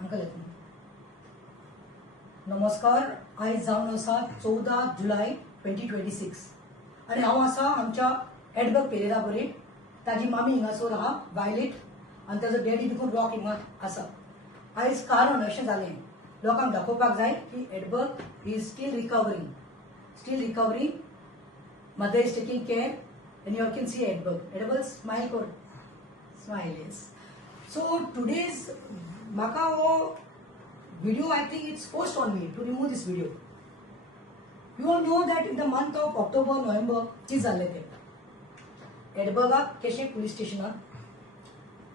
Uncle नमस्कार. आयज जावन आसा 14 जुलय 2026 आनी हांव आसा आमच्या एडबर्ग पेरेरा कडेन. ताजी मामी हिंगासर आहा वायलेट आनी ताजो डॅडी देखून रॉक हिंगा आसा. आयज कारण अशें जालें, लोकांक दाखोवपाक जाय की Edberg is steel recovering. Mother is taking care and you all can see Edberg smile कर smile yes. So today's maka wo video, I think it's forced on me to remove this video. You all know that in the month of October, November कितें जाल्लें तें एडबर्गाक केशें police स्टेशनात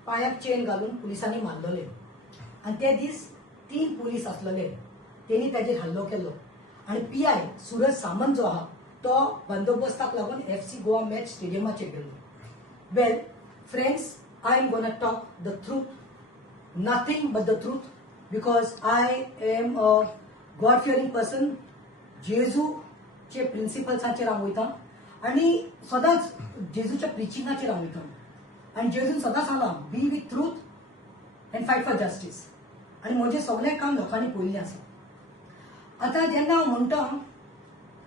पांयाक chain घालून पुलिसांनी मारलेले आनी ते दीस 3 police आसलेले. तेणी ताजेर हल्लो केल्लो आनी PI सूरज सामंत जो आहा तो बंदोबस्ताक लागून FC गोवा मॅच स्टेडियमाचेर गेल्लो. वेल friends, I am gonna talk the truth, nothing but the truth, because I am a God-fearing person. जेजूचे प्रिन्सिपल्सांचेर हांव वयतां आनी सदांच जेजूच्या प्रिचिंगाचेर हांव वयतां आनी जेजून सदांच सांगलां बी with truth end fight for justice. आनी म्हजें सगळें काम लोकांनी पळयल्लें आसा. आतां जेन्ना हांव म्हणटा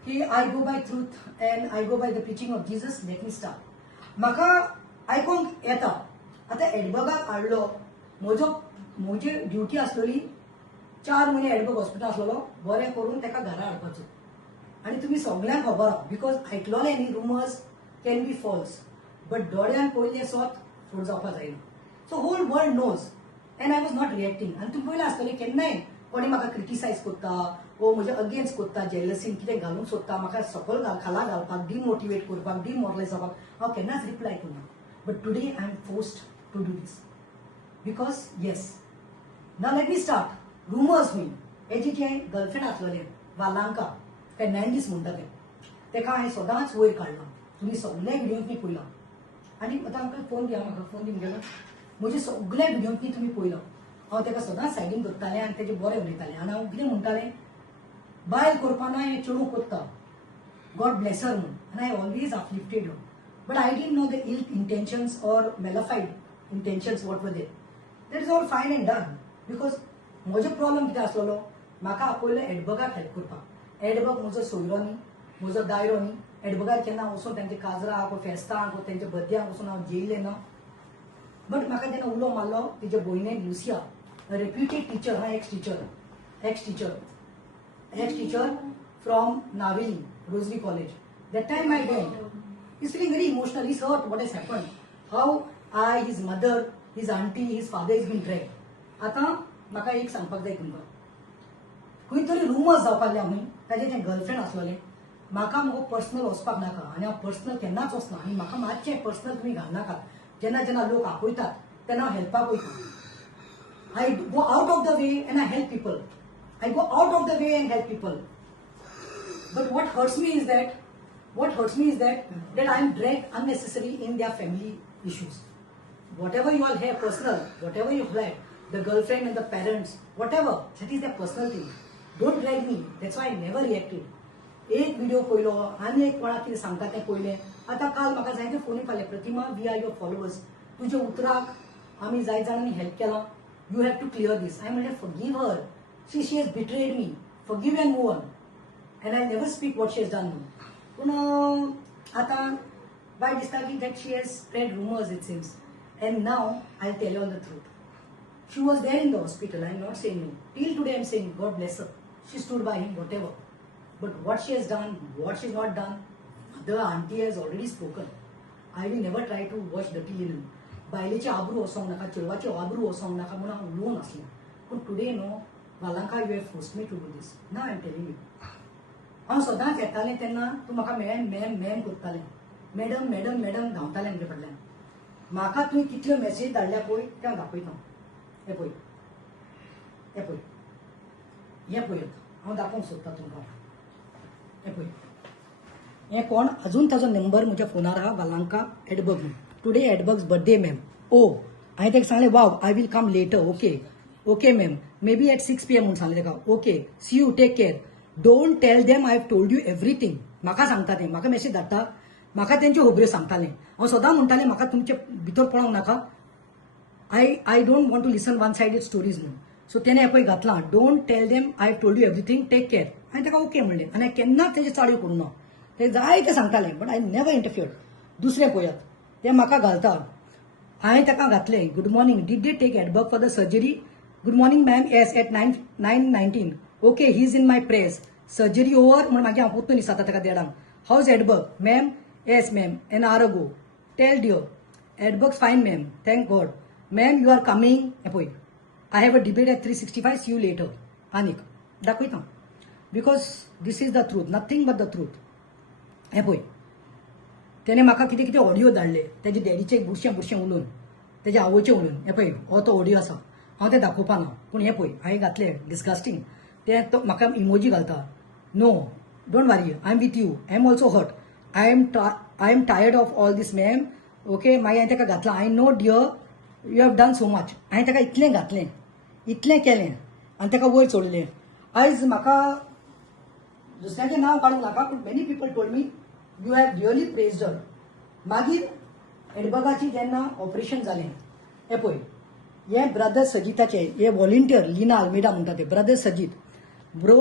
की I go by truth and I go by the preaching of Jesus, let me start. म्हाका आयकूंक येता आतां एडबर्गाक हाडलो, म्हजी ड्युटी आसलेली 4 म्हयने एडबर्ग हॉस्पिटल आसलेलो बरें करून ताका घरा हाडपाचो. आनी तुमी सगळ्यांक खबर आहा बिकॉज आयकलोलें न्ही, rumours can be false, but दोळ्यान पळयलें स्वत फूड जावपाक जायना. So whole world knows and I was not reacting. आनी तुमी पळयलें आसतलें केन्नाय कोणी म्हाका क्रिटिसायज करता वो म्हजे अगेन्स्ट करता, जेलसीन कितें घालूंक सोदता, म्हाका सकयल खाला घालपाक, डिमोटिवेट करपाक, डिमोरलायज जावपाक हांव केन्नाच रिप्लाय करना. But today I am forced to do this because yes. Now let me start. Rumours न्ही, हेजी जें गर्लफ्रेंड आसलेलें वालांका फेर्नांडीस म्हणटा तेका हांवें सदांच वयर काडलां. तुमी सगळे व्हिडियोंत न्ही पळयलां. आनी आतां आमकां फोन दिया, म्हाका फोन दी म्हगेलो. म्हजे सगळे व्हिडियोंत न्ही तुमी पळयलां. हांव ताका सदांच सायडीन धरतालें आनी तेजें बरें उलयतालें आनी हांव कितें म्हणटालें, बायल करपाना हें चेडूं कोत्ता, गॉड ब्लेस हर म्हूण. आनी I always uplifted her. But I didn't know the ill intentions or malafide intentions what were there. That is all fine and done. Because म्हजो प्रॉब्लम कितें आसलेलो, म्हाका आपयलो एडबर्गाक हेल्प करपाक. एडबर्ग म्हजो सोयरो न्ही, म्हजो दायरो न्ही. एडबर्गाक केन्ना वचून तांच्या काजराक वा फेस्तांक वा तांच्या बर्थडेक वचून हांव जेयलें ना. बट म्हाका जेन्ना उलो मारलो तेजे भयणेक Lucia, reputed teacher, ex teacher from Navelim Rosary College. That time I went. He's feeling very emotional. He's hurt what has happened. How I, his mother, his auntie, his father has been dragged. आता म्हाका एक सांगपाक जाय तुमकां, खंय तरी rumours जावपाक लागल्या न्ही, ताजें तें गर्लफ्रेंड आसलेलें. म्हाका मुगो पर्सनल वचपाक नाका आनी हांव पर्सनल केन्नाच वचना आनी म्हाका मातशें पर्सनल तुमी घालनाकात. जेन्ना लोक आपयतात तेन्ना हांव हेल्पाक वयता. I go out of the way and I help people. I go out of the way and help people. But what hurts me is that I am dragged unnecessarily in their family issues. Whatever you all have personal, whatever you have, the girlfriend and the parents, whatever, that is their personal thing. Don't drag me. That's why I never reacted. एक video पळयलो आनी एक कोणाक कितें सांगता तें पळयलें. आतां काल म्हाका जायते फोन येवपाक लागले, प्रतिमा वी आर युअर फॉलोवर्स, तुजे उतराक आमी जाय जाणांनी हेल्प केलां, you have to clear this. I mean, forgive her. She has betrayed me. Forgive and move on. And I'll never speak what she has done. But आता by this time that she has spread rumors, it seems. And now I'll tell you all the truth. She was there in the hospital. I'm not saying no. Till today I'm saying God bless her. She stood by him, whatever. But what she has done, what she's not done, the auntie has already spoken. I will never try to wash dirty linen. बायलेची आबरू वसोंक नाका, चेडवाची आबरू वसोंक नाका म्हणून हांव उलोवन आसलें. पूण टुडे न्हू, Valanka you have forced me to do this. Now I am telling you. हांव सदांच येतालें तेन्ना तूं म्हाका मॅम करतालें, मॅडम धांवतालें म्हजे फाटल्यान. म्हाका तुवें कितल्यो मॅसेज धाडल्या पळय तें हांव दाखयता. हें पळय हांव दाखोवंक सोदतां तुमकां. हें पळय, हें कोण, अजून ताजो नंबर म्हज्या फोनार आहा, वालांका एडबर्ग म्हणून. Today Edberg's birthday ma'am. हांवें ताका सांगलें wow I will come later. Okay ma'am, may be at 6 PM म्हणून सांगलें ताका. Okay, see you, take care. Don't tell them I have told you everything. म्हाका सांगता तें, म्हाका मॅसेज धाडटा, म्हाका तेंच्यो खबऱ्यो सांगतालें. हांव सदां म्हणटालें म्हाका तुमचे भितर पळोवंक नाका. I don't want to listen one-sided stories. So त्याने हे पळय घातलां, don't tell them I told you everything, take care. हांवें ताका ओके म्हणलें आनी हांवें केन्नाच तेजे चाळीव करूं ना. ते जाय ते सांगतालें बट आय नेवर इंटरफियर्ड. दुसरें पळयात, ते म्हाका घालता, हांवें ताका घातलें, good morning, did they take Edberg for the surgery? Good morning ma'am, yes at 9:19. Okay, he is in my press. Surgery over म्हण मागीर हांव पोत्तून दिसता ताका देडांक. How's Edberg? Ma'am, yes ma'am, an hour ago. Tell dear, Edberg fine ma'am, thank God. Ma'am, you are coming. हे पळय, I have a debate at 3:65, see you later. आनीक दाखयता, because this is the truth, nothing but the truth. हे पळय, त्याने म्हाका कितें कितें ऑडियो धाडले, तेजे डॅडीचें बुरशें बुरशें उलोवन, तेजे आवयचें उलोवन. हे पळय, हो तो ऑडियो आसा, हांव तें दाखोवपा ना, पूण हे पळय हांवें घातलें, डिस्गस्टींग. ते तो म्हाका इमोजी घालता, no don't worry, I am with you, I am also hurt, I am tired of all this ma'am. Okay, मागीर हांवें ताका घातलां, I know dear, you have done so much. हांवें ताका इतलें घातलें, इतलें केलें आनी ताका वयर चडलें. आयज म्हाका दुसऱ्याचें नांव काडूंक नाका, पूण many people told me you have really praised her. मागीर एडबर्गाची जेन्ना ऑपरेशन जालें, हे पळय, हे ब्रदर सजिताचे, हे व्हॉलिंटियर लिना आल्मेडा म्हणटा ते ब्रदर सजीत. ब्रो,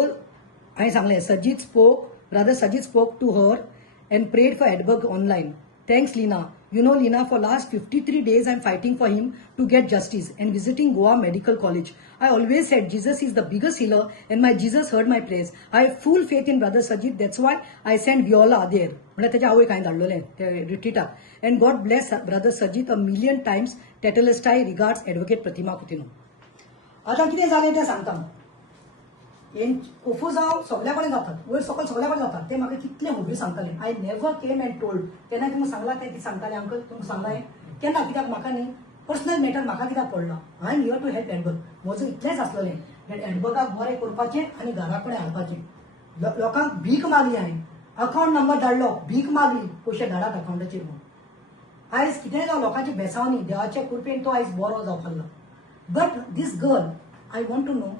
हांवें सांगलें, Sajit spoke, brother Sajit spoke to her and prayed for Edberg online. Thanks, Lina. You know, Lina, for last 53 days, I'm fighting for him to get justice and visiting Goa Medical College. I always said Jesus is the biggest healer and my Jesus heard my prayers. I have full faith in Brother Sajid. That's why I sent Viola there. म्हणजे त्याच्या आवय काय धाडलोलें ते रिट्रीटाक. And God bless Brother Sajid a million times. Tetelestai regards Advocate Pratima Kutino. आता कितें जालें तें सांगता. ओफो जावं सगळ्या कडेन जातात, वयर सकयल सगळ्या कडेन जातात. ते म्हाका कितले व्हडले सांगताले. I never came and told. तेन्ना तुमकां सांगलां तें कितें सांगतालें अंकल, तुमकां सांगलां केन्ना, कित्याक म्हाका न्ही पर्सनल मॅटर म्हाका कित्याक पडला. I am here to help Edberg. म्हजो इतलेंच आसलेलें, एडबर्गाक बरें करपाचें आनी घरा कडेन हाडपाचें. लोकांक भीक मागली, हांवें अकावंट नंबर धाडलो, भीक मागली, पयशे धाडात अकावंटाचेर म्हणून. आयज कितेंय जावं लोकांची बेसावनी, देवाच्या कृपेन तो आयज बरो जावपाक लागला. But this girl, I want to know,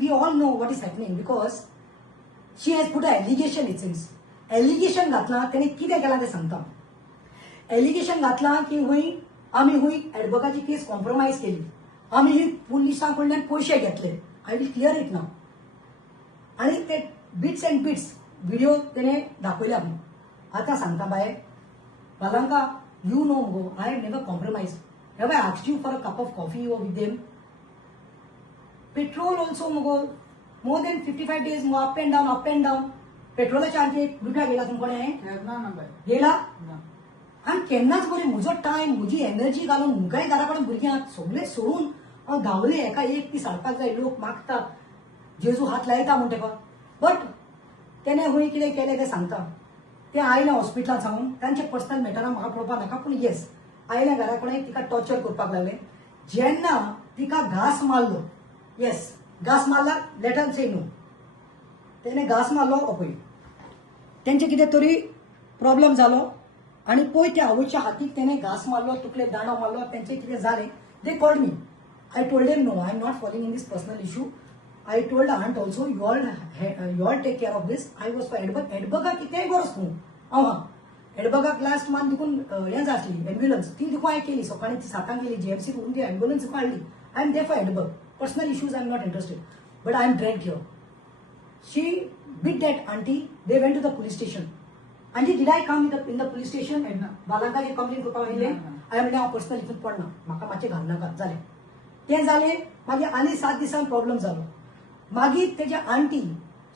we all know what is happening because she has put an allegation, it seems. Allegation घातला, त्याने कितें केलां तें सांगता. एलिगेशन घातलां की आमी एडबर्गाची केस कॉम्प्रोमायज केली, आमी ही पुलिसां कडल्यान पयशे घेतले. आय विल क्लियर इट नाव. आनी ते बिट्स एंड बिट्स व्हिडिओ तेणे दाखयल्या. आतां सांगता बाय Balanka, you know go, I have never compromise. Have I asked you for a cup of coffee or with them? Petrol also मगो मोर देन 55 days मगो up and down. पेट्रोलाचे आणखी रुपया गेला तुमकडे गेला. हांवें केन्नाच बरें म्हजो टायम, म्हजी एनर्जी घालून मुगाय घरा कडेन भुरग्यांक सगळें सोडून हांव धांवलें. एका एक दीस हाडपाक जाय, लोक मागतात, जेजू हात लायता म्हण तेका. बट तेणे कितें केलें तें सांगता. ते आयले हॉस्पिटलांत सावन, तांचे पर्सनल मॅटरां म्हाका पळोवपाक नाका, पूण येस आयले घरा कडेन, तिका टॉर्चर करपाक लागले. जेन्ना तिका घास मारलो, येस घास मारला, लेट अस से नो, तेणे घास मारलो. पळय तेंचे कितें तरी प्रॉब्लेम जालो आनी पळय त्या आवयच्या हातीक तेणे घास मारलो, तुकले दांडो मारलो, तेंचे कितें जालें. They called me. I told them no, I am not following in this personal issue. I told aunt also, you all take care of this. I was for Edberg. एडबर्गाक कितेंय गरज न्हू. एडबर्गाक लास्ट मंथ देखून हें जाय आसली ambulance, ती देखून हांवें केली. सकाळीं ती 7 गेली, जीएमसी करून ती एम्ब्युलन्स काडली. I am there for Edberg. Personal issues, I am not interested. But I am dragged here. She beat that auntie. They went to the police station. Auntie, did I come in the police station? बालांका जे complain करपाक आयिल्ले, हांवें म्हणलें हांव personal हितून पडना, म्हाका मातशें घाल नाका. जालें तें जालें. मागीर आनी 7 दिसान प्रॉब्लेम जालो. मागीर तेजे aunty,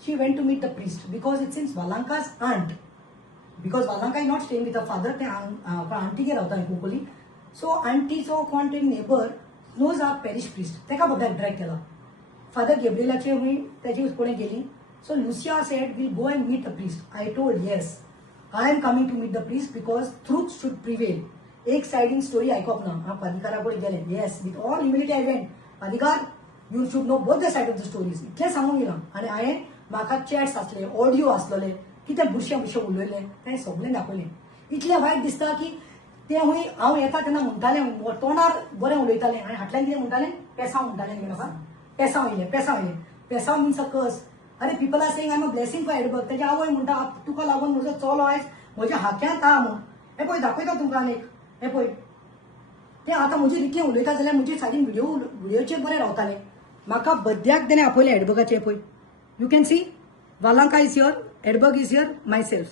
she went to meet the priest because it since Balanka's aunt, because Balanka is not staying with a father, ते आंटीगे रावता कोंकणी. सो आंटीचो कोण ते neighbour knows our parish priest, तेका बद्दल ड्रॅग केला. फादर गेब्रियलाचे त्याची कोणी गेली. So Lucia said will go and meet the priest. I told yes, I am coming to meet the priest because truth should prevail. एक सायडीन स्टोरी आयकप ना. हांव पादिकारा कडेन गेलें. Yes, with all humility I went. पादिकार, you should know both the side of the stories. इतलें सांगूंक गेलां. आनी हांवें म्हाका चॅट्स आसले, ऑडियो आसलेले, कितें बुरशें उलयलें तें सगळें दाखयलें. इतलें वायट दिसता की ते हांव येता तेन्ना म्हणटालें, तोंडार बरें उलयतालें आनी हाटल्यान कितें म्हणटालें, पेसांव म्हणटालें न्ही म्हाका. पेसांव येयलें. पेसांव मिन्स अ कर्स. अरे people are saying I am a blessing for Edberg. तेजे आवय म्हणटा तुका लागून म्हजो चलो आयज म्हज्या हाक्यांत आहा म्हूण. हे पळय दाखयता तुमकां आनीक. हे पळय ते आतां म्हजे रितीन उलयता जाल्यार म्हजे सायडीन व्हिडिओचेर बरें रावताले. म्हाका बद्याक तेणें आपयलें एडबर्गाचेर पळय. You can see Valanka is here, Edberg is here, myself.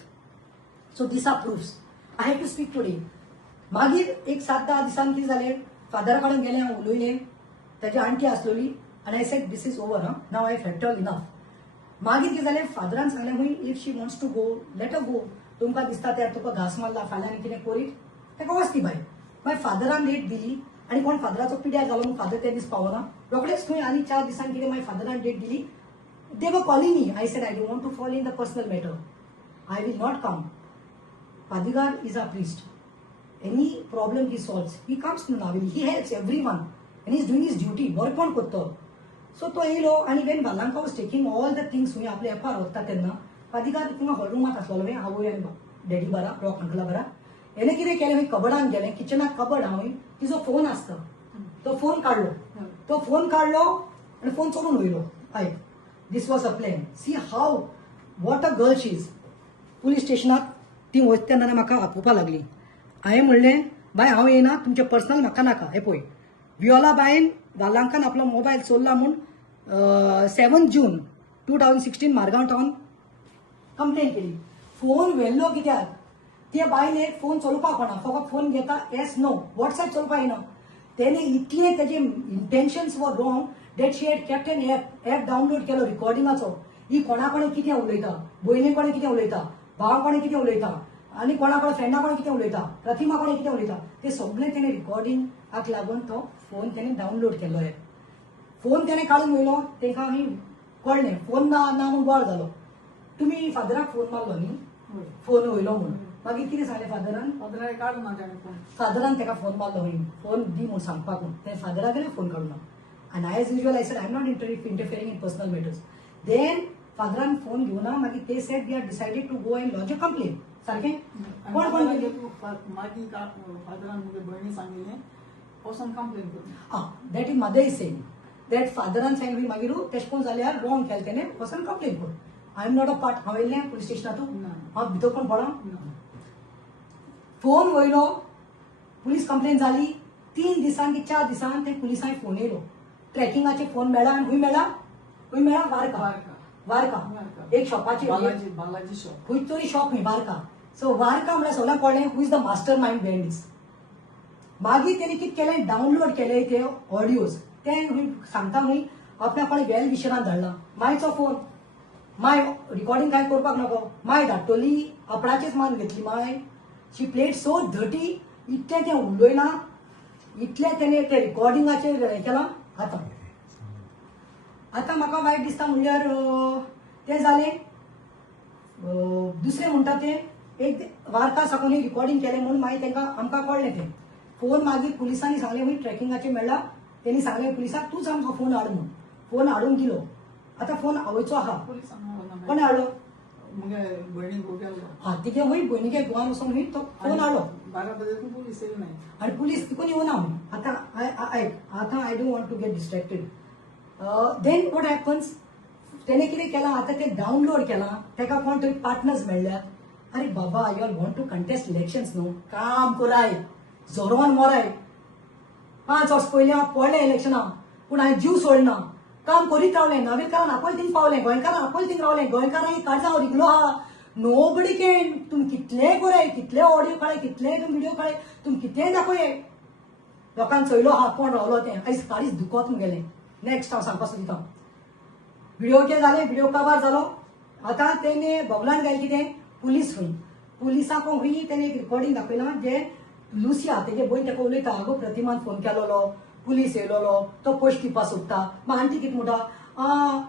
So this are proofs. I have to speak today. मागीर एक 7-10 दिसान कितें जालें, फादरा कडेन गेलें, हांव उलयलें. ताजी आंटी आसलोली आनी I said this is over, now I have told enough. मागीर कितें जालें, फादरान सांगलें हूंय if she wants to go let her go. तुमकां दिसता त्यार तुका घास मारला, फाल्यां आनी कितें करीत ताका वचती भायर. मागीर फादरान डेट दिली आनी कोण फादराचो पिड्यार जालो म्हूण फादर ते दीस पावना. रोखडेच थंय आनी 4 दिसान कितें मागीर फादरान डेट दिली. They were calling me. I said I don't want to fall in the personal matter. I will not come. Padigar is a priest. Any problem he solves, he comes to Navili. He helps everyone and he is doing his duty. Work on kotto. So to येयलो आनी when Valanka was taking all the things हुंय आपले एपार वता तेन्ना Padigar थिंगा hall रूमात आसलोलो हांव आवय आनी daddy बारा, रॉक अंकला बारा. हेणे कितें केलें, हूंय कबडान गेलें, किचनाक कबड हांव तिजो फोन आसता. तो फोन काडलो आनी फोन चोरून वयलो. I this was a plan. See how what a girl she is. Police स्टेशनाक ती वचता तेन्ना म्हाका आपोवपा लागली. हांवें म्हणलें बाय हांव येना, तुमचें पर्सनल म्हाका नाका. हे पळय वियोला बायन वालांकान आपलो मोबायल चोरला म्हूण 7 जून 2016 मारगांव टावन कंप्लेन केली. फोन व्हेल्लो कित्याक, त्या बायलेक फोन चलोवपाक कळना. फकत फोन घेता येस नो, वॉट्सएप चलोवपाक येना. तेणे इतले तेजे intentions were wrong that she had kept an app download केलो रिकॉर्डिंगाचो. ही कोणा कडेन कितें उलयता, भयणी कडेन कितें उलयता, भावा कडेन कितें उलयता आनी कोणा कडेन फ्रेंडा कडेन कितें उलयता, प्रतिमा कडेन कितें उलयता, तें सगळें तेणें रिकॉर्डिंगाक लागून तो फोन तेणें डावनलोड केल्लो. फोन तेणें काडून वयलो. तांकां कळ्ळें फोन ना म्हूण बोवाळ जालो. तुमी फादराक फोन मारलो न्ही, फोन वयलो म्हणून. मागीर कितें सांगलें फादरान, फादरान ताका फोन मारलो हूंय फोन दी म्हूण सांगपाक. तें फादराक फोन काडून ना. आनी I as usual I said I am not interfering in personal matters. Then फादरान फोन घेवना. मागीर ते said we are decided to go and lodge a complain. सारकें कोण मागीर फादरान म्हज्या भयणी सांगिल्लें वचून कंप्लेन कर. That is mother is saying that फादरान सांगलें मागीर तेश कोन जाल्यार रॉंग केलें तेणें वचून कंप्लेन कर. I am not a part. हांव येयलें पुलीस स्टेशनांतून, हांव भितर कोण पडा. फोन वयलो, पुलीस कंप्लेन जाली. 3 दिसान की 4 दिसान ते पुलिसांक फोन येयलो. ट्रॅकिंगाचे फोन मेळ्ळा आनी हूंय मेळ्ळा वारका एक शॉपाची बालाजी शॉप खंय तरी शॉप हूंय वारका. सो वारका म्हळ्यार सगळ्यांक कळ्ळें who is the mastermind behind this. मागीर तेणी कितें केलें, डावनलोड केले ते ऑडियोज. ते सांगता हूंय आपल्या कोणें वेल विशरान धाडला. मायचो फोन, माय रिकॉर्डिंग कांय करपाक नको, माय धाडटली, आपणाचेच मान घेतली माय. शी प्लेड सो धर्टी. इतलें तें उलयलां, इतलें तेणें ते रिकॉर्डिंगाचेर हें केलां. आतां म्हाका वायट दिसता म्हणल्यार तें जालें. दुसरें म्हणटा तें एक वार्ता साकून रिकॉर्डिंग केलें म्हणून मागीर तांकां आमकां कळ्ळें तें. फोन मागीर पुलिसांनी सांगलें हूंय ट्रॅकिंगाचेर मेळ्ळा. तेणी सांगलें पुलिसाक तूंच आमकां फोन हाड म्हणून. फोन हाडून दिलो. आतां फोन आवयचो आहा. कोणें हाडलो, म्हगे भयणीक गेलो. तिगे हूंय भयणीगे गोवान वचून हूंय तो फोन हाडलो. 12 बजेक पुलीस येयली ना. आनी पुलीस तिकून येवना हूंय. आतां I don't want to get distracted. Then what happens, तेणें कितें केलां, आतां तें डावनलोड केलां. ताका कोण तरी पार्टनर्स मेळ्ळ्यात. अरे बाबा you all want to contest elections न्हू, काम कराय, जोरोन मोराय. 5 वर्स पयलीं हांव पडलें इलेक्शनाक पूण हांवें जीव सोडना. काम करीत रावलें. नागरिकांक आपयल थिंग पावलें, गोंयकारांक आपयल थिंग रावलें. गोंयकारांक काळजां हांव रिगलो आहा. Nobody can. तुमी कितलेंय कराय, कितले ऑडियो काडय, कितलेय तुमी व्हिडिओ काडय, तुमी कितेंय दाखोय. लोकांक चयलो आहा कोण रावलो तें. आयज काळीच दुखोत गेलें. नेक्स्ट हांव सांगपाचो दिता. व्हिडिओ के जालें, व्हिडिओ कवर जालो. आतां तेणें बगलान घायल कितें, पुलीस हूंय. पुलिसांक हूंय तेणें एक रिकॉर्डिंग दाखयलां जे लुसिया तेगे भयण ताका उलयता, आगो प्रतिमान फोन केलोलो, पुलीस येयलोलो, तो पयशे दिवपा सोदता. मागीर आंटी कितें म्हणटा,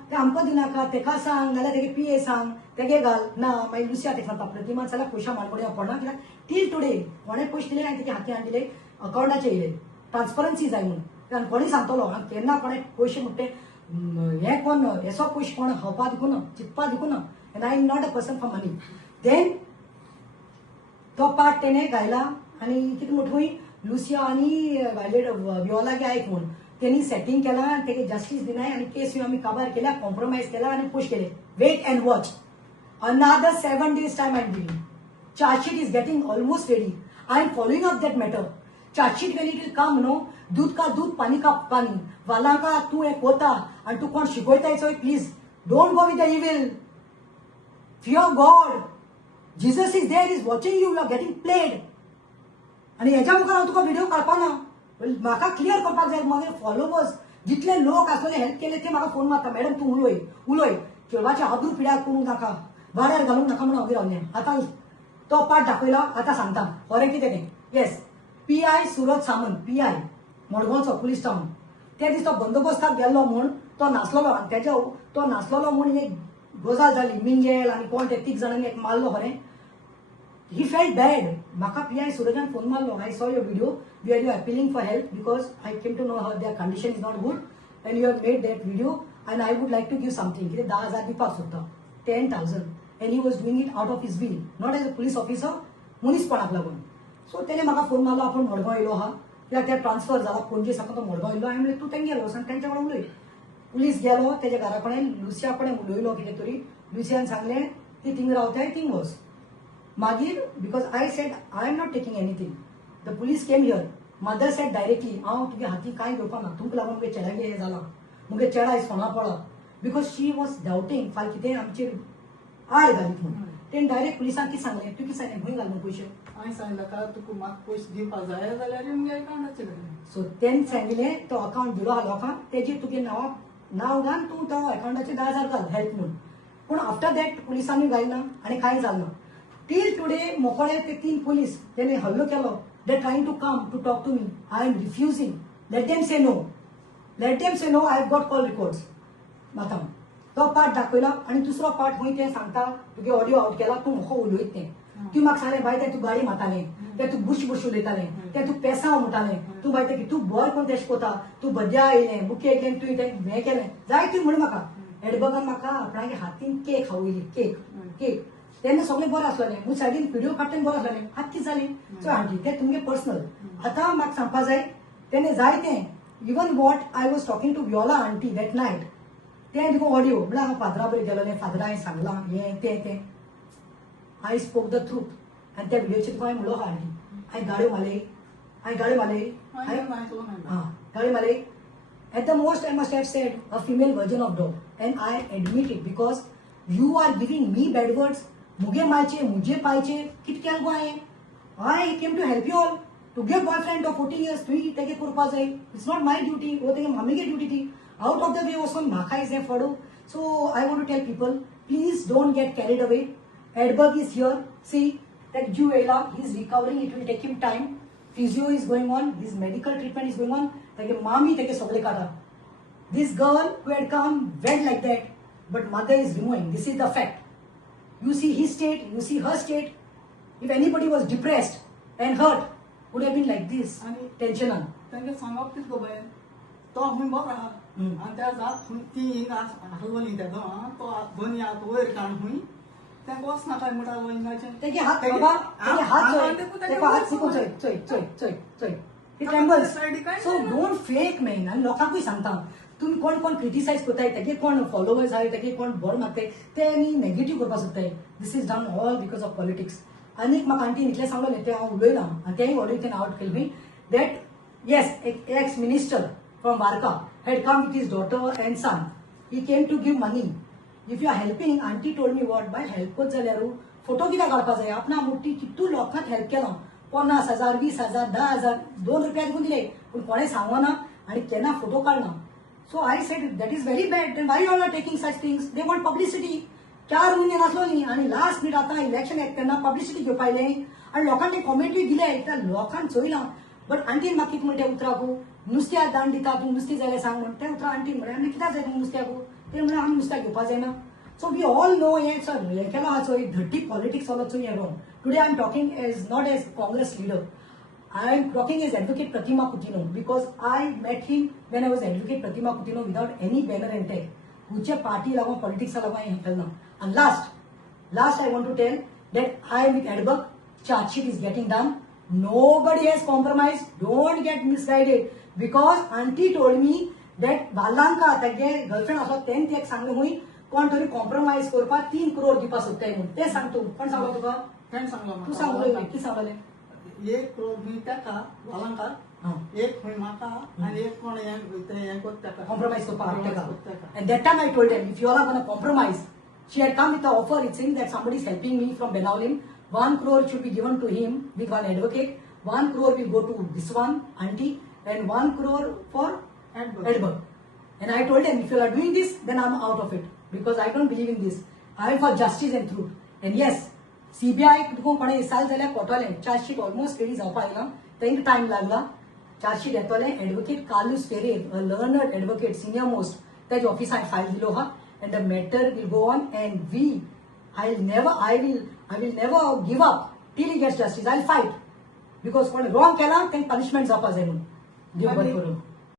ते आमकां दिनाका, तेका सांग नाल्यार तेगे PA सांग, तेगे घाल ना. मागीर लुसिया तेका सांगता प्रतिमान जाल्यार पयशा मानकोडे पडना. कित्याक टील टुडे कोणें पयशे दिले हांवें तेगे हाती हाडिले, अकावंटाचेर येयले. ट्रान्सपरन्सी जाय म्हणून. कोणी सांगतलो केन्ना कोणें पयशे म्हणटे हें कोण हेसो पयशे कोण खावपा दिवना, चिंतपा दिवना. And I am not a person for money. Then तो पार्ट तेणें गायला आनी कितें म्हणटा लुसिया आनी वायलेट वियोलागे आयक म्हणून तेणी सेटिंग केलां. तेगे जस्टीस दिनाय आनी केस आमी काबार केल्या, कॉम्प्रोमायज केला आनी पुश केले. Wait and watch. Another 7 days time I am giving. Charge sheet is getting almost ready. I am following up that matter. Chargesheet when it will come no दूध का दूध पानी का पानी वालांका तू एक होता आणि तू कोण शिकवताय चोय please don't go with the evil fear God Jesus is there is watching you are getting played आणि ह्याच्या मुखार हांव तुका व्हिडिओ काडपाना म्हाका क्लियर करपाक जाय मागे फॉलोवर्स जितले लोक आसले हेल्प केले ते म्हाका फोन मारता मॅडम तू उलय चेडवाचे आबरू पिड्यार करूंक नाका वाड्यार घालूंक नाका म्हणून हांव रावलें आतां तो पाठ दाखयलो आतां सांगता खरें कितें तें yes PI Surat Samant PI मडगांवचो पुलीस टावन त्या दीस तो बंदोबस्ताक गेल्लो म्हूण तो नाचलोलो आनी तेज्या तो नाचलोलो म्हूण एक गजाल जाली मिंजेल आनी कोण ते 3 जाणांनी एक मारलो खरें ही फेल्ट बॅड म्हाका PI सुरजान फोन मारलो I saw your video where you appealing for help because I came to know her their condition is not good and you have made that video and I would like to give something कितें 10,000 दिवपाक सोदता 10,000 and he was doing it out of his will not as a police officer मनीसपणाक लागून so तेणे म्हाका phone मारलो आपण मडगांव येयलो आहा कित्याक ते ट्रान्सफर जाला पणजे साकून तो मडगांव येयलो हांवें म्हणलें तूं थंय गेलो आनी तेंच्या कडेन उलय पुलीस गेलो तेज्या घरा कडेन लुसिया कडेन उलयलो कितें तरी लुसियान सांगलें ती थिंग रावताय थिंग वच मागीर because I said I am not taking anything the police came here mother sed directly हांव तुगे हाती कांय घेवपाक ना तुमकां लागून मुगे चेड्यागे हें जालां मुगे चेडा आयज फोना पडला बिकॉज शी वॉज डावटींग फाल कितें आमचेर आड घालीत म्हणून तेणें डायरेक्ट पुलिसांक कितें सांगलें तूं कितें सांगलें खंय घाल म्हणून पयशे हांवें सांगलें ताका तुका म्हाका पयशे दिवपाक जाय जाल्यार मुगे अकावंटाचे घाल सो तेणें सांगलें तो अकावंट दिलो आहा लोकांक तेजेर तुगे नांव घाल तूं तो अकावंटाचे 10,000 घाल हेल्प म्हणून पूण आफ्टर दॅट पुलिसांनी घालना आनी कांय जालें ना टील टुडे मोकळे ते 3 पुलीस तेणे हल्लो केलो they trying to come to talk to me I am refusing let them say no I have got call records माता तो पार्ट दाखयलो आनी दुसरो पार्ट खंय तें सांगता तुगे ऑडियो आउट केला तूं म्हाका उलयत तें तूं म्हाका सांगलें बाय तें तूं गाडी मारतालें तें तूं बुश उलयतालें तें तूं पेसांव म्हणटालें तूं बाय तें तूं बरें कोण तें शिकोता तूं बद्या येयलें बुके येयलें तुवें तें हें केलें जाय तुवें म्हण म्हाका एडबगान म्हाका आपणागे हातीन केक खावयली केक तेन्ना सगळें बरें आसलेलें म्हूण सायडीन व्हिडिओ काडटना बरें आसलेलें आतां कितें जालें चोय आंटी तें तुमगे पर्सनल आतां म्हाका सांगपा जाय तेणें जाय तें even what I was talking to Viola aunty that night तें तुका ऑडियो म्हळ्यार हांव फादरा बरें गेलोलें फादरा हांवें सांगलां हें तें आय स्पोक द ट्रूथ आनी त्या व्हिडिओचेर तुका हांवें म्हणलो आहा आंटी हांवें गाड्यो मारले गाडी मारले at the most I must have said a female version of dog and I admit it because you are giving me bad words मुगे मायचे मुजे पायचे कितें केलें गो हांवें I came to help you all तुगे बॉयफ्रेंड तो 14 years तुवें तेगे करपा जाय इट्स नॉट माय ड्युटी वो तेगे मामीगे ड्युटी ती out of the way वचून म्हाका इज हें फॉडू so I want to tell people please don't get carried away Edberg is here see that जू येयला he is recovering it will take him time physio is going on his medical treatment is going on तेगे मामी तेगे सगळे काडा दिस girl who had come wed like that but mother is removing this is the fact you see he state you see her state if anybody was depressed and hurt would have been like this आनी टेन्शनान तांकां सांगप कितें गो bye तो खंय बरो आहा आनी त्या जात खंय ती हिंग हलवली तेजो तो दोनी हात वयर काड खंय तेंका वचना काय म्हणटा वयनाचें तेगे हात बाबा तेगे हात चोय तेको हात चुकून चोय हे trembles so don't fake man आनी लोकांकूय सांगता तुम्ही कोण क्रिटिसायज करताय तेगे कोण फॉलोवर्स आहाय तेगे कोण बरो मागताय ते आनी नेगेटिव्ह करपाक सोदताय this is done all because of politics आनीक म्हाका आंटीन इतलें सांगलें तें हांव उलयलां आनी तेंय ऑडियो तेणें आउट केलें मी that yes ex minister from Varka had come with his daughter and son. He came to give money. If you are helping, auntie told me what, by help कोच जाल्यारू फोटो कित्याक काडपा जाय आपणा मोठी कितू लोकांक हेल्प केलां 50,000 20,000 10,000 2 रुपया दिवून दिले पूण कोणें सांगना आनी केन्ना फोटो काडना so I said that is very bad then why you are taking such things they want publicity 4 म्हयने नासलो न्ही आनी लास्ट मिनीट आतां इलेक्शन येता तेन्ना पब्लिसिटी घेवपा आयलें आनी लोकांनी कॉमेंटूय दिले त्या लोकांक चोयलां बट आंटीन म्हाका कितें म्हणटा उतराकू नुस्त्या दांड दिता तूं नुस्तें जाल्यार सांग म्हण तें उतरां आंटीन म्हळें आमी कित्याक जाय तुमकां नुस्त्याकू ते म्हळें आमी नुस्त्याक घेवपा जायना सो वी ऑल नो हें सर हें केलो आहा चोय धट्टी पॉलिटिक्स चलो चोय हें wrong today I am talking as not as Congress leader I am talking as Advocate Pratima Kutino because I met him when I was Advocate Pratima Kutino without any banner and tag. Which party lago politics lago I handle now. And last I want to tell that I am with Edberg. Charge sheet is getting done. Nobody has compromised. Don't get misguided because auntie told me that Valanka tage girlfriend असो तें एक सांगले हुई कोण तरी compromise करपाक 3 crore दिवपा सोदताय म्हणून ते सांग तू कोण सांगलो तुका फ्रेंड सांगलो तू सांगलो की सांगले एक crore हुई तेका वालांका, हां. एक हुई म्हाका, आणि एक कोण हें कोत्ता तेका. Compromise करपाक Compromise तेका. कोत्ता तेका. And that time I told them, if you all are going to compromise, she had come with the offer, it's saying that somebody is helping me from Benaulim. 1 crore should be given to him with one advocate. 1 crore will go to this one, auntie, and 1 crore for Edberg. And I told them, if you are doing this, then I'm out of it. Because I don't believe in this. I am for justice and truth. And yes, CBI तुका कोणे इसाल जाल्यार कोटोलें. Chargesheet almost ready जावपा आयला. तांकां time लागला. Chargesheet येतोलें. Advocate Carlos Ferrer, a learned advocate, senior most, तेज ऑफिसान file दिलो हा. And the matter will go on. And I will never give up till he gets justice. I'll fight. Because कोणे wrong केला, तांकां punishment जावपा जाय म्हणून. देव बरें करूं.